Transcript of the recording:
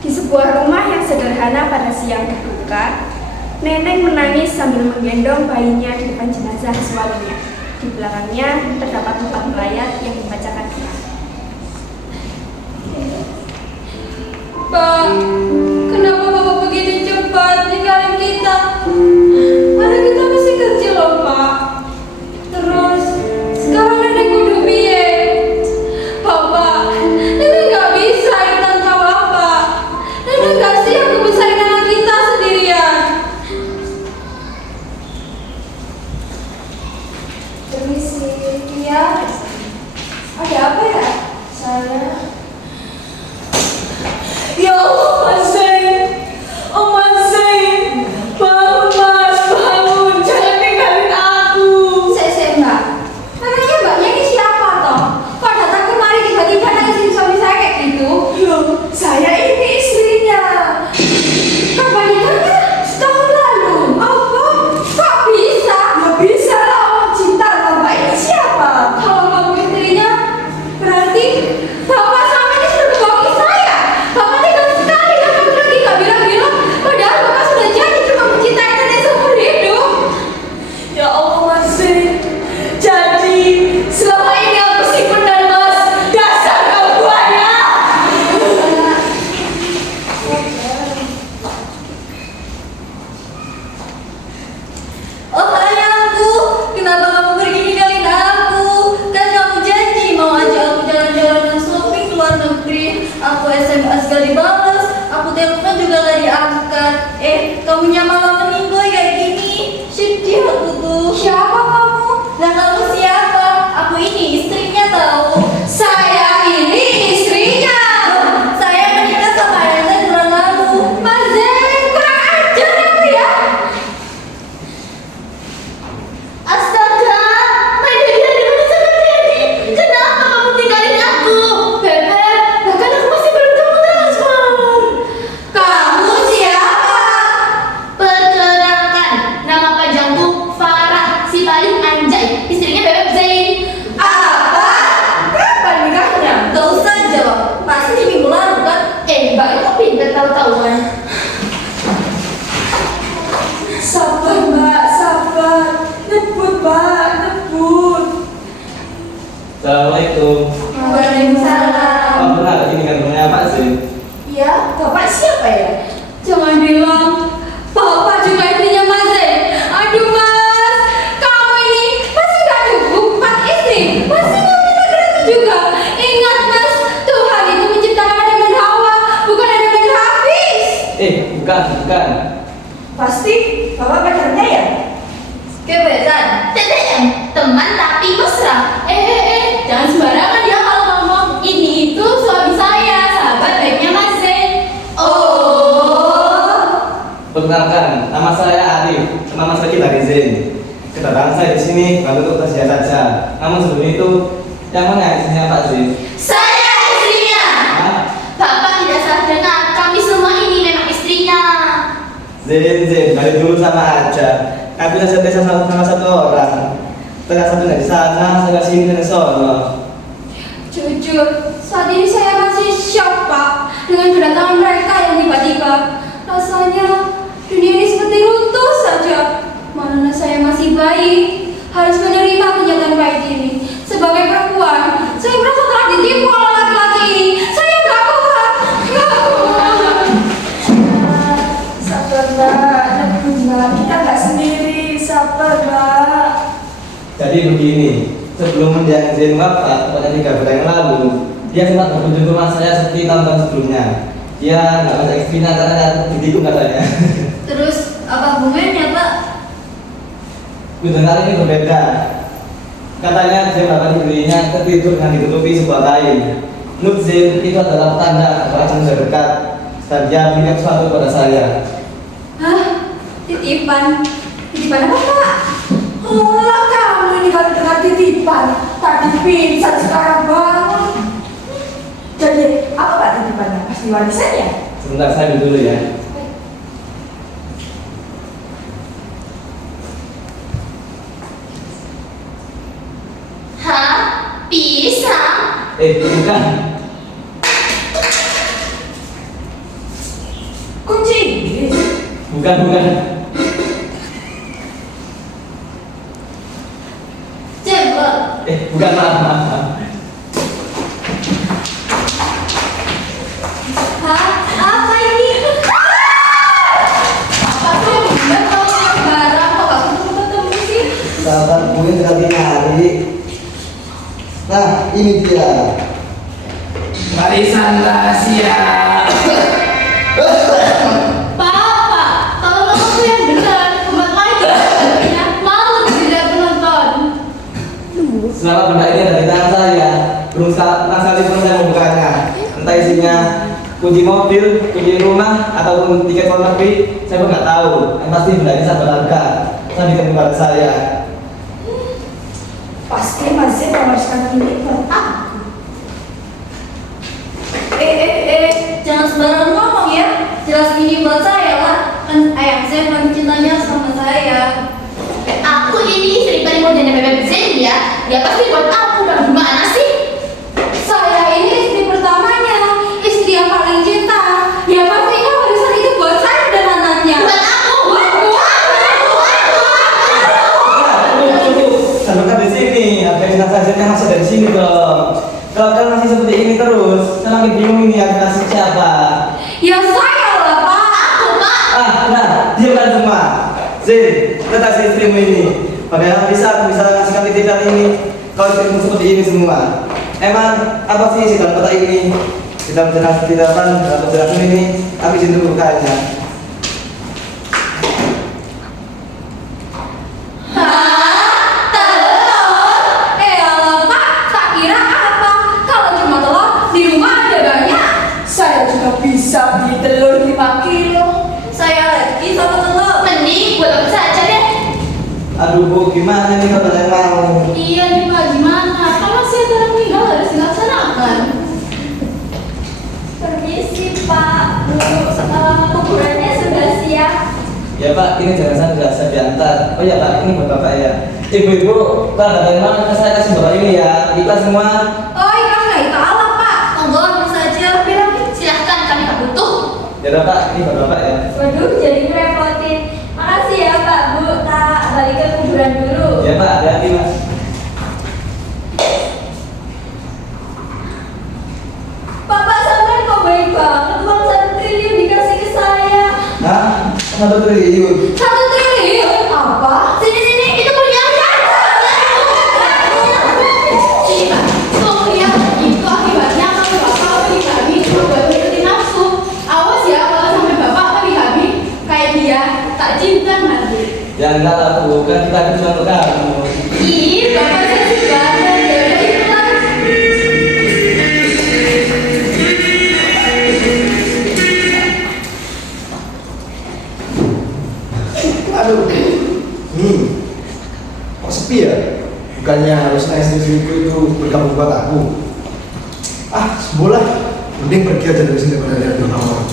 Di sebuah rumah yang sederhana pada siang berduka, Neneng menangis sambil menggendong bayinya di depan jenazah suaminya. Di belakangnya terdapat 4 melayat yang membacakan doa. Pak, kenapa Bapak begitu cepat ninggalin kita? Anak kita masih kecil loh, Pak. Terus, sekarang Nenek kudu piye? Bapak, Nenek gak bisa hidup tanpa Bapak. Nenek gak siap ngebesarin anak kita sendirian. Permisi, iya. Ada apa ya? Saya. Ya Allah, Mas Zain. Oh Mas Zain, bangun Mas, bangun. Jangan tinggalin aku. Saya Mbak. Namanya Mbaknya ini siapa toh? Kok datang kemari tiba-tiba nangisin suami saya kayak gitu? Loh, saya ini istrinya. Kapan nikahnya? Setahun lalu. Apa? Kok bisa? Ya bisa lah, orang cinta. Mbak ini siapa? Kalau kamu istrinya, berarti Bapak sama ini sudah berbohongi saya. Bapak tinggal sekali dan Bapak lagi gak bilang-bilang. Padahal Bapak sudah janji cuma mencintai Nenek seumur hidup. Ya Allah Mas Zain. Jadi selama ini aku simpen Mas. Dasar kau buaya. Oh sayangku, kenapa kamu pergi ninggalin aku? Kan kamu janji mau ajak aku jalan-jalan dan shopping ke luar negeri. Aku SMS gak dibales, aku telepon juga gak diangkat. Kamunya malah meninggal kayak gini. Sedih aku tuh. Siapa kamu? Lah kamu siapa? Aku ini istrinya tahu. Saya ini istrinya. Saya menikah sama Ellen bulan lalu. Mas Zain, kurang ajar kamu ya. Astaga, My Daddy ada mana sama Daddy? Kenapa kamu tinggalin aku? Bebek, bahkan aku masih belum kamu transfer. Kamu siapa? Perkenalkan, nama panjangku Farah, si paling anjay, istrinya Bebek Zain. Apa? Kapan nikahnya? Gak usah jawab, pasti minggu lalu kan? Mbak itu pinter tahu-tahuan. Sabar Mbak, sabar. Nebut Mbak, nebut. Assalamualaikum. Waalaikumsalam. Oh benar, ini kan rumahnya Pak Zain. Iya, Bapak siapa ya? Jangan bilang Bapak juga istrinya Mas Zain. Aduh Mas, kamu ini masih gak cukup 4 istri. Masih mau minta gratis juga. Ingat Mas, Tuhan itu menciptakan Adam dan Hawa, bukan Adam dan Hafiz. Bukan. Pasti Bapak pacarnya ya? Kebetulan, TTM, teman tapi mesra. Jangan sembarangan ya kalau ngomong. Ini itu suami saya, sahabat baiknya Mas Zain. Oh. Perkenalkan, nama saya Arif, teman Mas Lagi dari Zain. Kedatangan saya di sini baru untuk kerja saja. Namun sebelum itu, yang mana istrinya Pak Zain? Saya istrinya. Hah? Bapak tidak salah dengar, kami semua ini memang istrinya. Zain, dari dulu sama aja. Aku saja tes sama satu orang. Tengah satu dari sana, saya sini dari sono. Jujur, saat ini saya masih shock Pak dengan kedatangan mereka yang tiba-tiba. Rasanya dunia ini seperti runtuh saja. Mana saya masih bayi, harus menerima kenyataan pahit ini. Sebagai perempuan, saya merasa telah ditipu oleh laki-laki ini. Saya nggak kuat. sabar Mbak, nebut Mbak. Kita nggak sendiri, sabar Mbak. Jadi begini, sebelum mendiang Zain wafat pada 3 bulan yang lalu, dia sempat berkunjung ke rumah saya seperti tahun-tahun sebelumnya. Dia nggak ngajak istrinya karena ditikung katanya. Terus apa hubungannya Pak? Kunjungan kali ini berbeda. Katanya Zain dapat dirinya tertidur dengan ditutupi sebuah kain. Menurut Zain itu adalah tanda bahwa sudah dekat dan dia berikan sesuatu pada saya. Hah? Titipan? Titipan apa Pak? Lah kamu ini kalau dengar titipan, tadi pingsan sekarang bangun. Jadi apa Pak titipannya? Pasti warisan ya? Sebentar saya ambil dulu ya. Hah? Pisang? Bukan. Bukan, bukan. Cebol. Bukan, maaf, maaf, maaf. Hah? Apa ini? Apa sih yang bener kalau barang kok gak ketemu sih? Sahabat gue sekali nyari. Nah, ini dia. Barisan rahasia. Papa, kalau kamu tuh yang benar, kembali lagi. Ya, malu tidak penonton. Selamat benda ini ada di tangan saya. Belum sekali pun saya membukanya. Entah isinya kunci mobil, kunci rumah, ataupun tiket luar negeri, saya pun nggak tahu. Yang pasti benda ini sangat berharga. Saya ditemukan pada saya. Pasti masih mewariskan ini ke aku. Jangan sembarangan ngomong ya. Jelas ini buat saya lah. Kan ayah saya paling cintanya sama saya. Aku ini istri paling modern Bebek Zen ya. Dia pasti buat aku dan gimana sih? Saya ini istri pertamanya, istri yang paling cinta. Ya pastinya warisan itu buat saya dan anaknya. Buat aku. Sampaikan di sini, harga sasarannya masih dari sini dong. Kalau kan masih seperti ini terus, saya makin bingung ini harga kasih siapa. Ya saya lah Pak. Aku, Pak. Nah, diamkan semua. Zin, kita kasih istrimu ini. Bagaimana bisa ngasih kami tiket ini? Kalau istrimu seperti ini semua. Emang apa sih isi dalam kotak ini? Kita menjelaskan di dalam penjelasan ini, kami izin dulu bukanya. Alah Pak, tak kira apa. Kalau cuma telur, di rumah ada banyak. Saya juga bisa beli telur 5 kilo. Saya lagi sama telur. Mending buat aku saja deh. Aduh Bu, gimana nih kalau saya mau? Iya nih Pak, gimana? Kan masih ada orang meninggal harus dilaksanakan. Permisi Pak, Bu. Kuburannya sudah siap. Ya Pak, ini jenazah sudah saya diantar. Oh ya Pak, ini buat Bapak ya. Ibu-ibu, kalau ada yang mau saya kasih Bapak ini ya. Ikhlas semua. Oh, ikhlas nggak kalah Pak. Monggo ambil saja. Bilang silahkan kami tak butuh. Ya udah Pak, ini buat Bapak ya. Waduh, jadi ngerepotin. Makasih ya Pak, Bu. Tak balik ke kuburan dulu. Ya Pak, hati-hati Mas. Bapak sampean kok baik banget. Uang 1 triliun dikasih ke saya. Hah? 1 triliun. 1 triliun? Apa? Sini itu punya aku. Sini Pak, tuh ya itu akibatnya kalau bapak poligami berbuat mengikuti nafsu. Awas ya kalau sampai bapak poligami kayak dia tak cinta nanti. Ya enggak lah Bu, kan kita cuma untuk kamu. Ih, bapak saya suka dan ya udah ikhlas. Aduh, kok sepi ya? Bukannya harusnya istri-istriku itu bergabung buat aku. Ah, sebolah, mending pergi aja dari sini pada lihat orang.